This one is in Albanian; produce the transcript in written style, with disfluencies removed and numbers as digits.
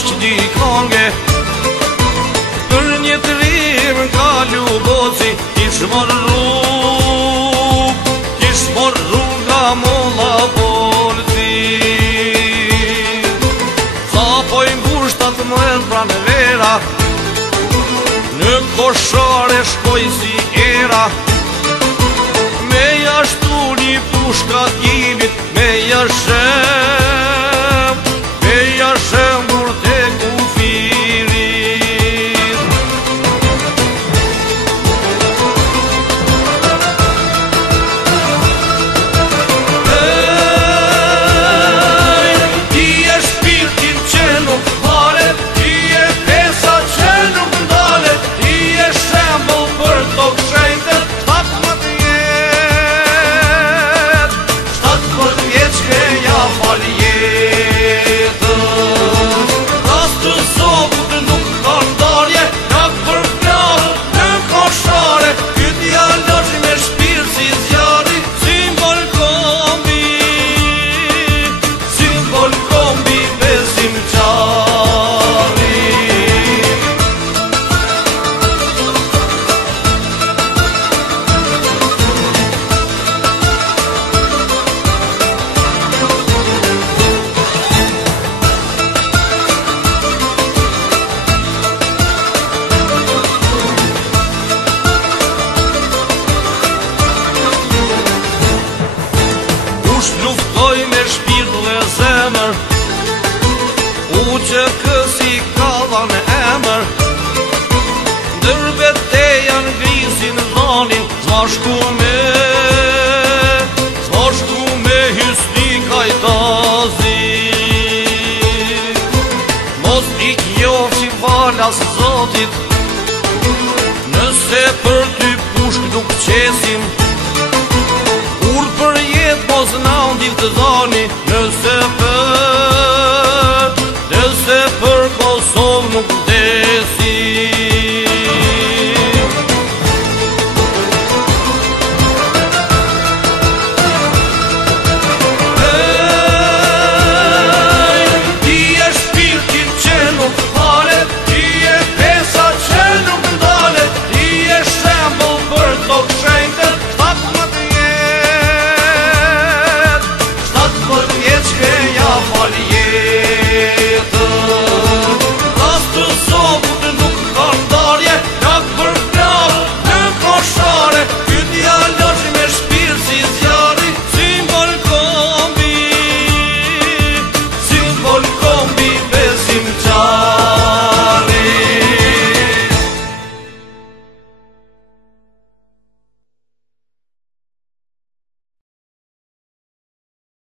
është di konge për një të rim ka luboci kish mor rrug nga molla polci sa po i ngushtat mën pranë vera në koshare shkoj si era me jashtu një pushka t'jimit me jashem dur te kufirit ti e shpirtin që nuk varet ti e pesa që nuk ndalet ti e shembull për to kshenjtet 17 vjeç ke ja fal jetën rastë zobut nuk ka ndarje ka për plahë në koshare ky djalë është me shpirt si zjarri simbol kombi besimqari luftoj me shpirt dhe zemër u që kësi kalla në emër ndër beteja në grisin dhanin zbashku me hysni kajtazi mos i kjofi falas zotit nëse për ty pushk nuk qesim Kur për jetë mos na ndivë të dhani Nëse